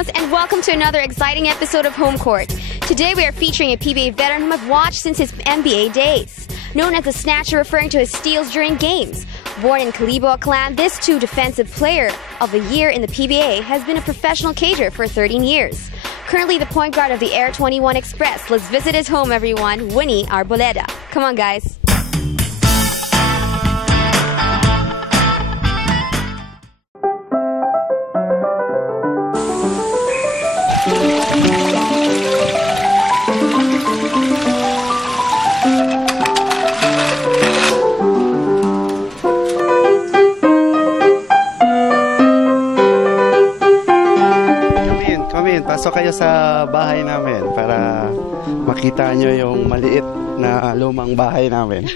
Ramos, and welcome to another exciting episode of Home Court. Today we are featuring a PBA veteran whom I've watched since his NBA days. Known as the Snatcher, referring to his steals during games. Born in Kalibo, Aklan, this Defensive Player of the Year in the PBA has been a professional cager for 13 years. Currently the point guard of the Air 21 Express. Let's visit his home, everyone, Winnie Arboleda. Come on, guys. Pasok kayo sa bahay namin para makita nyo yung maliit na lumang bahay namin.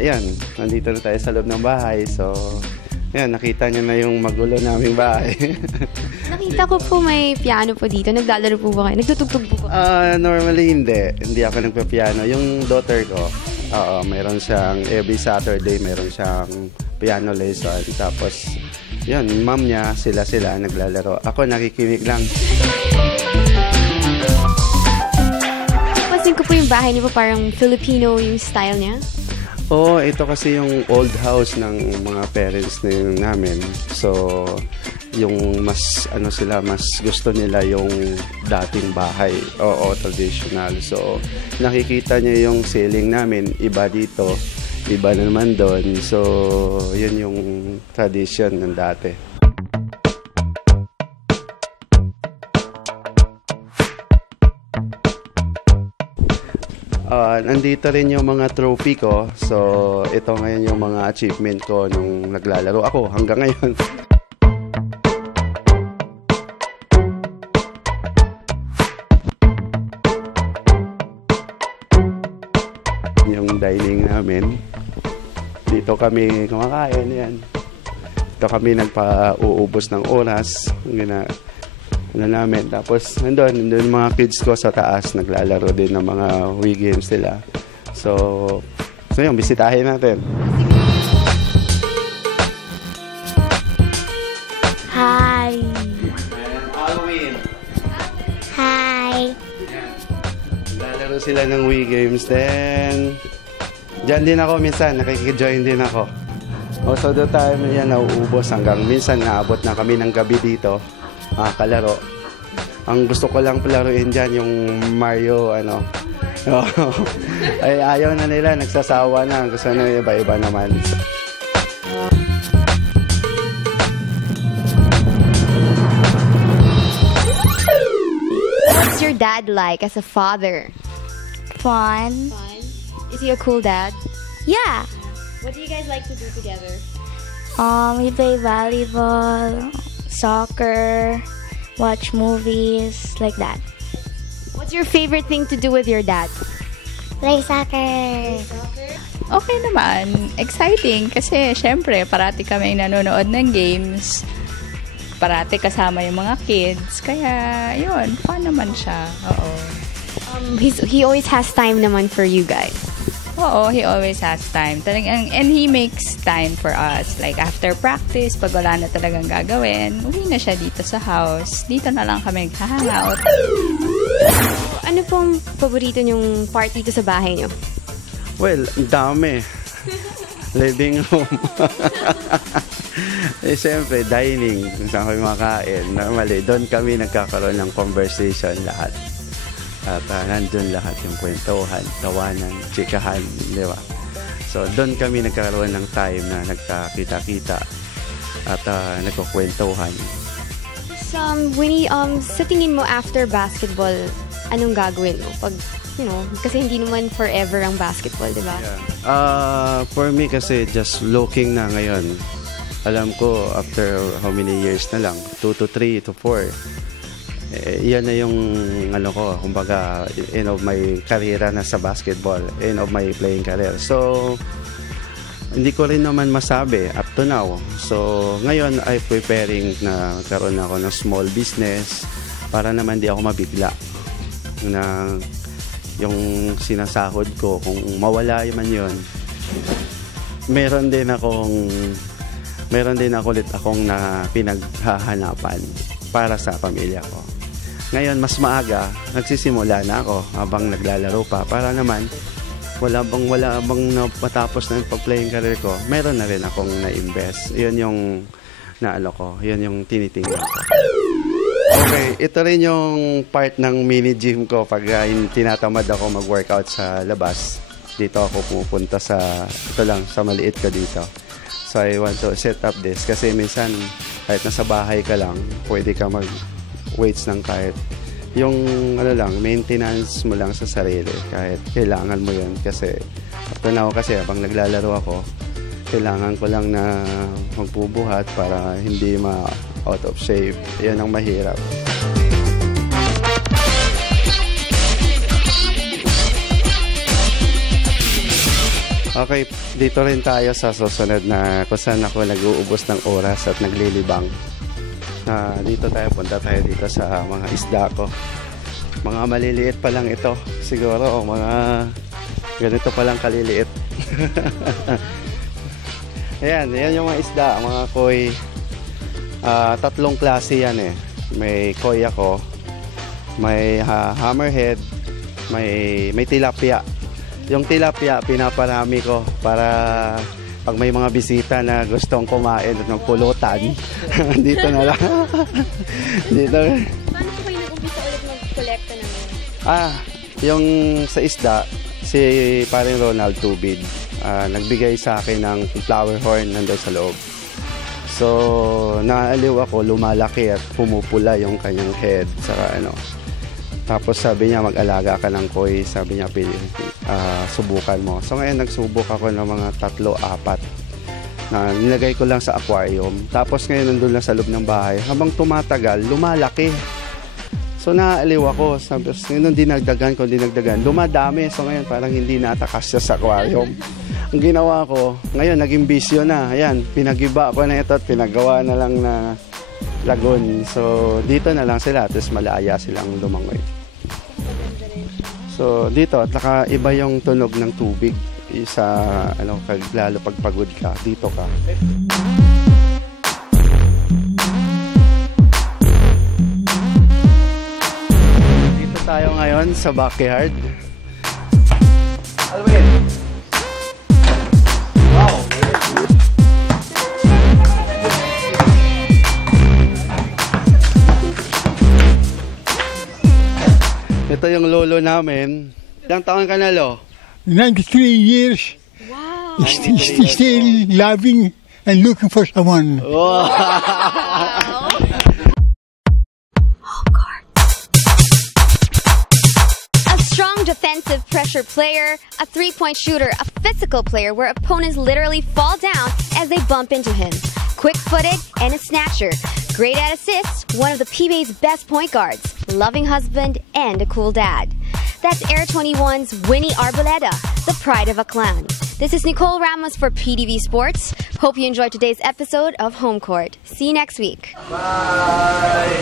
Ayan, nandito na tayo sa loob ng bahay. So, ayan, nakita nyo na yung magulo naming bahay. Nakita ko po may piano po dito. Naglalaro po ba kayo? Nagtutugtog po ba? Normally hindi. Hindi ako nagpa-piano. Yung daughter ko, mayroon siyang every Saturday, mayroon siyang piano lesson. Tapos, yun, mom niya, sila naglalaro. Ako nakikinig lang. Pasin ko po yung bahay niyo po, parang Filipino yung style niya. Oo, ito kasi yung old house ng mga parents namin. So, yung mas gusto nila yung dating bahay. Oo, traditional. So, nakikita niyo yung ceiling namin, iba dito, iba naman doon. So, yun yung tradition ng dati. Nandito rin yung mga trophy ko. So, ito ngayon yung mga achievement ko nung naglalaro ako hanggang ngayon. Yung dining namin. Dito kami kumakain, yan. Dito kami nagpa-uubos ng oras. Namin. Tapos, nandun yung mga kids ko sa taas. Naglalaro din ng mga Wii games nila. So yun, bisitahin natin. Hi! Alwin! Hi! Naglalaro sila ng Wii games. Then, dyan din ako minsan. Nakikjoin din ako. Most of the time, yan, nauubos hanggang minsan naabot na kami ng gabi dito. Kalaro. Ang gusto ko lang palaruin dyan yung Mario, ay ayaw na nila, nagsasawa na. Gusto na iba-iba naman. What's your dad like as a father? Fun. Is he a cool dad? Yeah. What do you guys like to do together? We play volleyball, soccer, watch movies, like that. What's your favorite thing to do with your dad? Play soccer. Okay naman. Exciting kasi syempre parati kami nanonood ng games. Parati kasama yung mga kids. Kaya yun, fun naman siya. Oo. He always has time naman for you guys. Oo, he always has time. Talagang, and he makes time for us. Like, after practice, pag wala na talagang gagawin, uwi na siya dito sa house. Dito na lang kami hangout. Ano pong paborito niyong part dito sa bahay niyo? Well, ang dami. Living room. Siyempre, dining. Kung saan kami makain. Normally, doon kami nagkakaroon ng conversation lahat. At nandun lahat yung kwentuhan, tawanan, chikahan, di ba? So, doon kami nagkaroon ng time na nagkakita-kita at nagkukwentuhan. So, Winnie, sa tingin mo after basketball, anong gagawin mo? Pag, kasi hindi naman forever ang basketball, di ba? Yeah. For me kasi, just looking na ngayon. Alam ko, after how many years na lang? 2 to 3 to 4. Yan na yung kumbaga end of my career na sa basketball, end of my playing career. So hindi ko rin naman masabi up to now. So ngayon ay preparing na karoon ako ng small business para naman di ako mabigla na yung sinasahod ko kung mawala man yun. Meron din akong meron din akong na pinaghahanapan para sa pamilya ko. Ngayon, mas maaga, nagsisimula na ako habang naglalaro pa para naman wala bang matapos na yung pag-playing career ko, meron na rin akong na-invest. Yun yung yun yung tinitingnan ko. Okay, ito rin yung part ng mini gym ko pag tinatamad ako mag-workout sa labas. Dito ako pupunta sa maliit ko dito. So I want to set up this kasi minsan kahit nasa bahay ka lang, pwede ka mag-weights ng kahit yung maintenance mo lang sa sarili kahit kailangan mo yun kasi habang naglalaro ako, kailangan ko lang na magbubuhat para hindi out of shape. Yan ang mahirap. Okay, dito rin tayo sa susunod na kung saan ako nag-uubos ng oras at naglilibang. Dito punta tayo dito sa mga isda ko. Mga maliliit pa lang ito. Siguro, mga ganito pa lang kaliliit. Ayan yung mga isda, mga koi. 3 klase yan eh. May koi ako, may hammerhead, may tilapia. Yung tilapia, pinaparami ko para pag may mga bisita na gustong kumain at magpulutan, dito na lang. Dito. Paano po kayo nag-umpisa ulit mag-kolekta naman? Yung sa isda, si paring Ronald Tubid, nagbigay sa akin ng flower horn nandun sa loob. So, naaliw ako, lumalaki at pumupula yung kanyang head. Saka Tapos sabi niya, mag-alaga ka ng koi. Sabi niya, subukan mo. So ngayon, nagsubok ako ng mga 3-4 na nilagay ko lang sa aquarium. Tapos ngayon, nandun lang sa loob ng bahay. Habang tumatagal, lumalaki. So naaliw ako. Sabi, nung dinagdagan, dumadami. So ngayon, parang hindi natakas siya sa aquarium. Ang ginawa ko, ngayon, naging bisyo na. Ayan, pinagiba ko na ito at pinagawa na lang na lagoon. So dito na lang sila. Tapos malaya silang lumangoy. So dito, at iba yung tunog ng tubig lalo pag pagod ka, dito ka. Dito tayo ngayon sa backyard. Alwin! Wow! Ito yung lolo namin. Ilang taon ka na, Lo? 93 years. Wow! Still loving and looking for someone. Wow! A strong defensive pressure player, a three-point shooter, a physical player where opponents literally fall down as they bump into him. Quick-footed and a snatcher. Great at assists, one of the PBA's best point guards, loving husband, and a cool dad. That's Air 21's Winnie Arboleda, the pride of a clan. This is Nicole Ramos for PTV Sports. Hope you enjoyed today's episode of Home Court. See you next week. Bye!